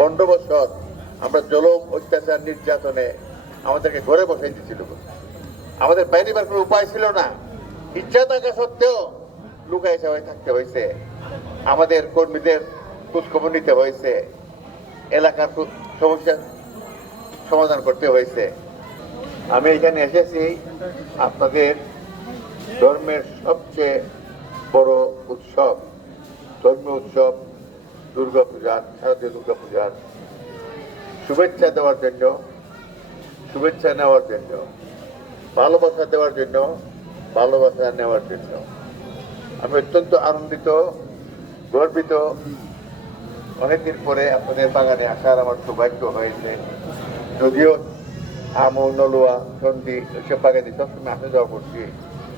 পনেরো আমরা জলম, অত্যাচার, নির্যাতনে আমাদেরকে ঘরে বসাই দিয়েছিল। আমাদের বাইরে বার কোনো উপায় ছিল না। ইচ্ছা থাকা সত্ত্বেও লুকাই সবাই থাকতে হয়েছে। আমাদের কর্মীদের খোঁজখবর নিতে হয়েছে। এলাকার সমস্যা সমাধান করতে হয়েছে। আমি এখানে এসেছি আপনাদের ধর্মের সবচেয়ে বড় উৎসব, ধর্মীয় উৎসব দুর্গা পূজার, শারদীয় দুর্গা পূজার শুভেচ্ছা দেওয়ার জন্য, শুভেচ্ছা নেওয়ার জন্য, ভালোবাসা দেওয়ার জন্য, ভালোবাসা নেওয়ার জন্য। আমি অত্যন্ত আনন্দিত, গর্বিত। অনেকদিন পরে আপনাদের বাগানে আসার আমার সৌভাগ্য হয়েছে। যদিও আমু, নলুয়া সন্ধি এসব বাগানে সবসময় আসা যাওয়া করছি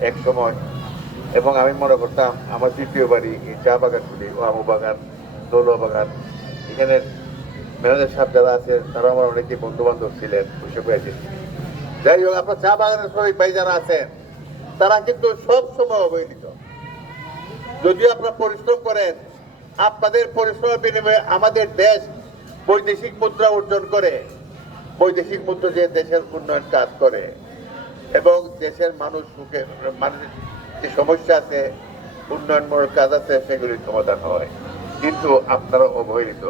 এক সময়। এবং আমি মনে করতাম আমার দ্বিতীয় বাড়ি এই চা বাগানগুলি ও আমু বাগান। নলুয়া বাগান এখানে ম্যানেজার সাহেব যারা আছে, তারা আমার অনেকে বন্ধু বান্ধব ছিলেন ওইসব যাই হোক, আপনার চা বাগানের শ্রমিক ভাই যারা আছেন, তারা কিন্তু সব সময় অবহেলিত। যদিও আপনারা পরিশ্রম করেন, আপনাদের পরিশ্রমের বিনিময়ে আমাদের দেশ বৈদেশিক মুদ্রা অর্জন করে, বৈদেশিক মুদ্রা যে দেশের উন্নয়ন কাজ করে। এবং দেশের মানুষ সুখে মানুষের যে সমস্যা আছে, উন্নয়নমূলক কাজ আছে, সেগুলির সমাধান হয়। কিন্তু আপনারা অবহেলিত।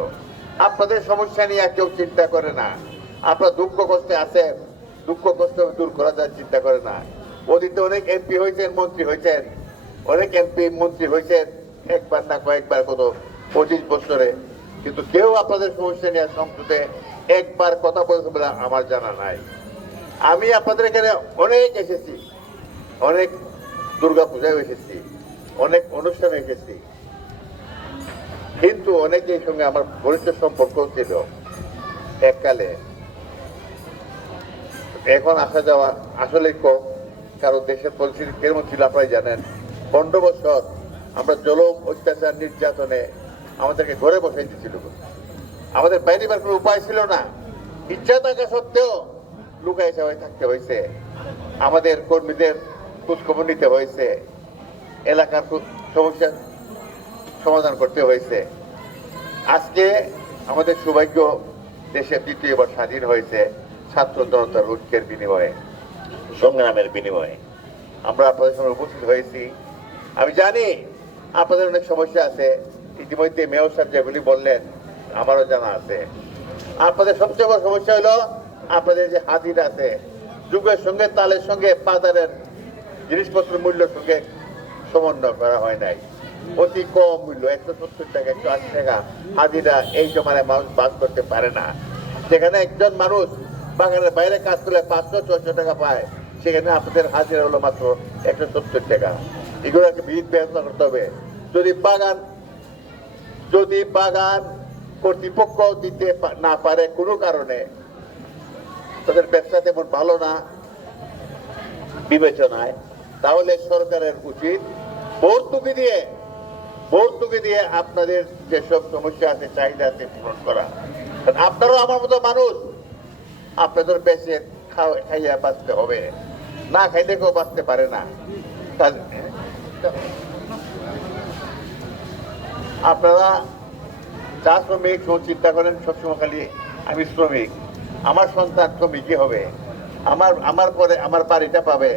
আপনাদের সমস্যা নিয়ে কেউ চিন্তা করে না। আপনারা দুঃখ কষ্টে আছেন। দুঃখ কষ্ট দূর করা যায়, চিন্তা করে না। অতীতে অনেক এমপি হয়েছেন, মন্ত্রী হয়েছেন। অনেক এমপি মন্ত্রী হয়েছেন, একবার না কয়েকবার কত পঁচিশ বছরে। কিন্তু কেউ আপনাদের সমস্যা নিয়ে সংসদে একবার কথা বলেছে বলে আমার জানা নাই। আমি আপনাদের এখানে অনেক এসেছি। অনেক দুর্গা পূজায় এসেছি। অনেক অনুষ্ঠানে এসেছি। কিন্তু অনেকের সঙ্গে আমার ঘনিষ্ঠ সম্পর্ক ছিল এককালে। এখন আসা যাওয়া আসলে কম, কারণ দেশের পরিস্থিতি কেমন ছিল আপনারাই জানেন। পনেরো বছর আমরা জলম, অত্যাচার, নির্যাতনে আমাদেরকে ঘরে বসাই দিয়েছিল। আমাদের বাইরে বার কোনো উপায় ছিল না। ইচ্ছা থাকা সত্ত্বেও লুকাই সবাই থাকতে হয়েছে। আমাদের কর্মীদের খোঁজখবর নিতে হয়েছে। এলাকার সমস্যা সমাধান করতে হয়েছে। আজকে আমাদের সৌভাগ্য দেশে দ্বিতীয়বার স্বাধীন হয়েছে ছাত্র জনতার ঐক্যের বিনিময়ে, সংগ্রামের বিনিময়ে। আমরা আপনাদের সামনে উপস্থিত হয়েছি। আমি জানি আপনাদের অনেক সমস্যা আছে। ইতিমধ্যে মেয়র সাহেব যেগুলি বললেন, আমারও জানা আছে। আপনাদের সবচেয়ে বড় সমস্যা হলো আপনাদের যে হাতির আছে, যুগের সঙ্গে তালের সঙ্গে বাজারের জিনিসপত্রের মূল্যের সঙ্গে সমন্বয় করা হয় নাই। অতি কম মূল্য, একশো সত্তর টাকা, একশো আশি টাকা হাজিরা এই জমানায় মানুষ বাস করতে পারে না। সেখানে একজন মানুষ বাগানের বাইরে কাজ করলে পাঁচশো, ছয়শো টাকা পায়, সেখানে আপনাদের হাজিরা হলো মাত্র একশো সত্তর টাকা। এগুলোকে বিহিত ব্যবস্থা করতে হবে। যদি বাগান যদি বাগান কর্তৃপক্ষ দিতে না পারে কোনো কারণে, তাদের ব্যবসা তেমন ভালো না, বিবেচনায়, তাহলে সরকারের উচিত ভর্তুকি দিয়ে ভর্তুকি দিয়ে আপনাদের যেসব সমস্যা আছে, চাহিদা আছে, পূরণ করা। কারণ আপনারও আমার মতো মানুষ। আপনাদের বেঁচে খাইয়া বাঁচতে হবে। না খাইতে কেউ বাঁচতে পারে না। আপনারা চা শ্রমিক চিন্তা করেন, সবসময় খালি আমি শ্রমিক। আমার সন্তান শ্রমিকই হবে। আমার আমার পরে আমার বাড়িটা পাবে।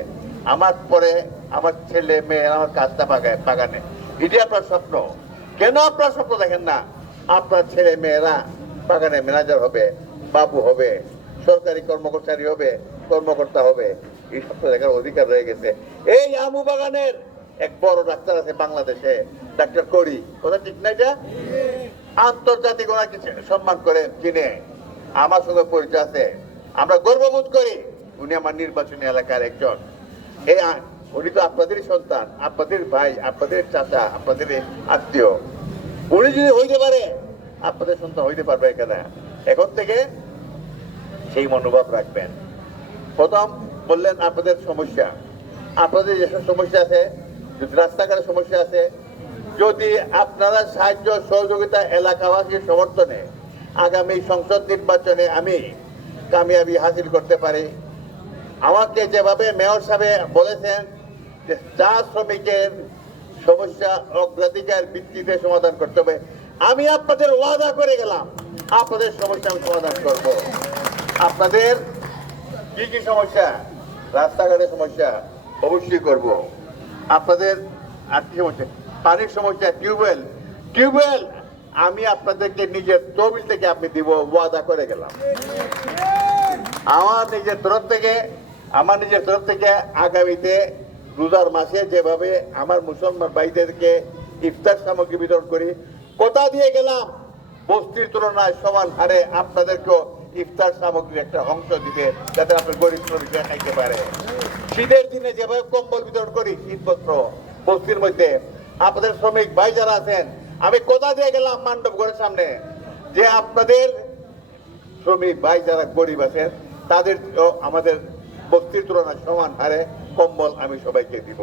আমার পরে আমার ছেলে, মেয়ে আমার কাজটা পাগায় বাগানে। এটি আপনার স্বপ্ন। কেন আপনার স্বপ্ন দেখেন না? আপনার ছেলে মেয়েরা বাগানে ম্যানেজার হবে, বাবু হবে, সরকারি কর্মকর্তারি হবে, কর্মকর্তা হবে। এই স্বপ্ন দেখার অধিকার রয়ে গেছে। এই আমু বাগানের এক বড় ডাক্তার আছে বাংলাদেশে, ডাক্তার করি। কথা ঠিক না এটা? আন্তর্জাতিক ওনাকে সম্মান করে চিনে আমার সঙ্গে পরিচয় আছে। আমরা গর্ববোধ করি। উনি আমার নির্বাচনী এলাকার একজন। এই উনি তো আপনাদেরই সন্তান, আপনাদের ভাই, আপনাদের চাচা, আপনাদের আত্মীয়। উনি যদি হইতে পারে, আপনাদের সন্তান হইতে পারবে এখানে। এখন থেকে সেই মনোভাব রাখবেন। প্রথম বললেন আপনাদের সমস্যা। আপনাদের যেসব সমস্যা আছে, যদি রাস্তাঘাটের সমস্যা আছে, যদি আপনারা সাহায্য, সহযোগিতা এলাকাবাসীর সমর্থনে আগামী সংসদ নির্বাচনে আমি কামিয়াবি হাসিল করতে পারি। আমাকে যেভাবে মেয়র সাহেব বলেছেন চা শ্রমিকের সমস্যা, অগ্রাধিকার ভিত্তিতে সমাধান করতে হবে। আমি আপনাদের ওয়াদা করে গেলাম, আপনাদের সমস্যা আমি সমাধান করব। আপনাদের কি কি সমস্যা? রাস্তাঘাটের সমস্যা অবশ্যই করব। আপনাদের আর কি সমস্যা, পানির সমস্যা, টিউবওয়েল। টিউবওয়েল আমি আপনাদেরকে নিজের তহবিল থেকে আপনি দিব, ওয়াদা করে গেলাম। আমার নিজের তরফ থেকে, আমার নিজের তরফ থেকে আগামীতে রোজার মাসে যেভাবে আমার মুসলমান ভাইদেরকে ইফতার সামগ্রী বিতরণ করি, কোথা দিয়ে গেলাম? বস্তির তুলনায় সমান হারে আপনাদেরকেও ইফতার সামগ্রীর একটা অংশ দিবে, যাতে আপনার গরিব শ্রমিকরা খাইতে পারে। শীতের দিনে যেভাবে কম্বল বিতরণ করি শীতপত্র বস্তির মধ্যে। আপনাদের শ্রমিক ভাই যারা আছেন, আমি কোথা দিয়ে গেলাম মান্ডব ঘরের সামনে? যে আপনাদের শ্রমিক ভাই যারা গরিব আছেন, তাদের আমাদের বস্তির তুলনায় সমান হারে কম্বল আমি সবাইকে দিব।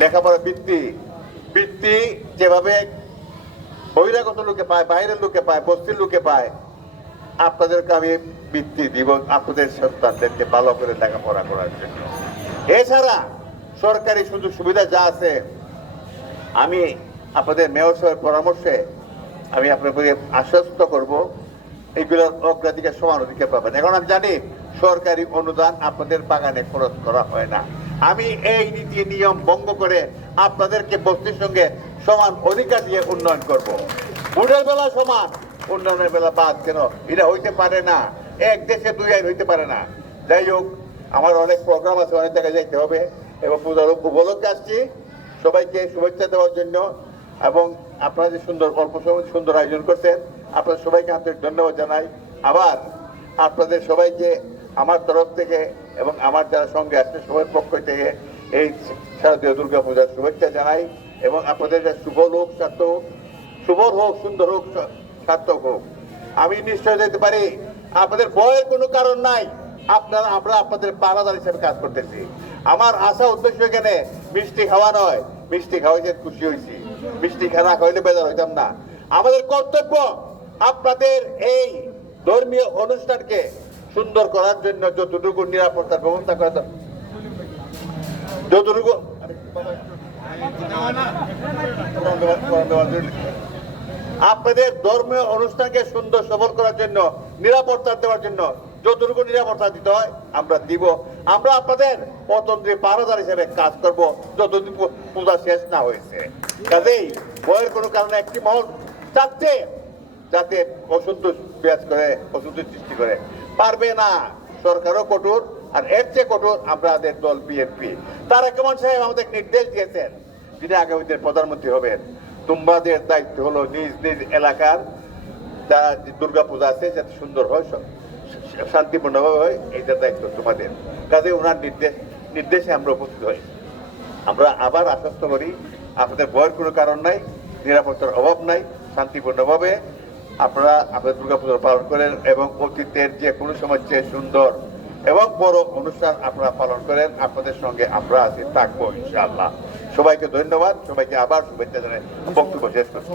লেখাপড়া বৃত্তি বৃত্তি যেভাবে বহিরাগত লোকে পায়, বাইরের লোকে পায়, বস্তির লোকে পায়, আপনাদেরকে আমি বৃত্তি দিব আপনাদের সন্তানদেরকে ভালো করে লেখাপড়া করার জন্য। এছাড়া সরকারি সুযোগ সুবিধা যা আছে, আমি আপনাদের মেয়র সাহেবের পরামর্শে আমি আপনাদের আশ্বস্ত করব, এগুলোর অগ্রাধিকার সমান অধিকার পাবেন। এখন আমি জানি সরকারি অনুদান আপনাদের বাগানে খরচ করা হয় না। আমি এই নীতি, নিয়ম ভঙ্গ করে আপনাদেরকে বস্তির সঙ্গে সমান অধিকার দিয়ে উন্নয়ন করব। ভোটের বেলা সমান, উন্নয়নের বেলা বাদ কেন? এটা হইতে পারে না। এক দেশে দুই আইন হইতে পারে না। যাই হোক, আমার অনেক প্রোগ্রাম আছে, অনেক জায়গায় যাইতে হবে। এবং পূজার উপলক্ষে আসছি। সবাইকে শুভেচ্ছা দেওয়ার জন্য। এবং আপনারা যে সুন্দর, অল্প সময় সুন্দর আয়োজন করছেন, আপনাদের সবাইকে আন্তরিক ধন্যবাদ জানাই। আবার আপনাদের সবাইকে আমার তরফ থেকে এবং আমার যারা সঙ্গে আসছে সবার পক্ষ থেকে এই শারদীয় দুর্গা পূজার শুভেচ্ছা জানাই এবং আপনাদের যে শুভ লোক সার্থক হোক শুভ হোক, সুন্দর হোক সার্থক হোক। আমি নিশ্চয় যেতে পারি। আপনাদের ভয়ের কোনো কারণ নাই। আপনারা, আমরা আপনাদের পাহারাদার হিসেবে কাজ করতেছি। আমার আশা উদ্দেশ্য এখানে, মিষ্টি খাওয়া নয়। মিষ্টি খাওয়াইতে খুশি হয়েছি মিষ্টি খানা খাইলে বেজার হইতাম না। আমাদের কর্তব্য আপনাদের এই ধর্মীয় অনুষ্ঠানকে সুন্দর করার জন্য যতটুকু নিরাপত্তার ব্যবস্থা করা যতটুকু আপনাদের ধর্মীয় অনুষ্ঠানকে সুন্দর সফল করার জন্য, নিরাপত্তা দেওয়ার জন্য যতটুকু নিরাপত্তা দিতে হয়, আমরা দিব। আমরা আপনাদের পতন্ত্রী পাহারাদার হিসেবে কাজ করব যতদিন পূজা শেষ না হয়েছে। কাজেই ভয়ের কোনো কারণে একটি মহল চাচ্ছে, যাতে অসন্তোষ বিরাজ করে, অসন্তোষ সৃষ্টি করে। পারবে না। সরকারও কঠোর, আর এর চেয়ে কঠোর আমাদের দল বিএনপি তারা কেমন সাহেব আমাদের নির্দেশ দিয়েছেন? যিনি আগামী দিনের প্রধানমন্ত্রী হবেন। তোমাদের দায়িত্ব হলো নিজ নিজ এলাকার যারা দুর্গা পূজা আছে, যাতে সুন্দর হয় শান্তিপূর্ণভাবে হয়, এইটার দায়িত্ব তোমাদের। কাজে ওনার নির্দেশ নির্দেশে আমরা উপস্থিত হই। আমরা আবার আশ্বস্ত করি, আপনাদের ভয়ের কোনো কারণ নাই, নিরাপত্তার অভাব নাই, শান্তিপূর্ণভাবে আপনারা আপনাদের দুর্গাপূজা পালন করেন এবং অতীতের যে কোনো সময় চেয়ে সুন্দর এবং বড় অনুষ্ঠান আপনারা পালন করেন, আপনাদের সঙ্গে আমরা আছি, থাকব ইনশাআল্লাহ। সবাইকে ধন্যবাদ, সবাইকে আবার শুভেচ্ছা জানাই। বক্তব্য শেষ করছি।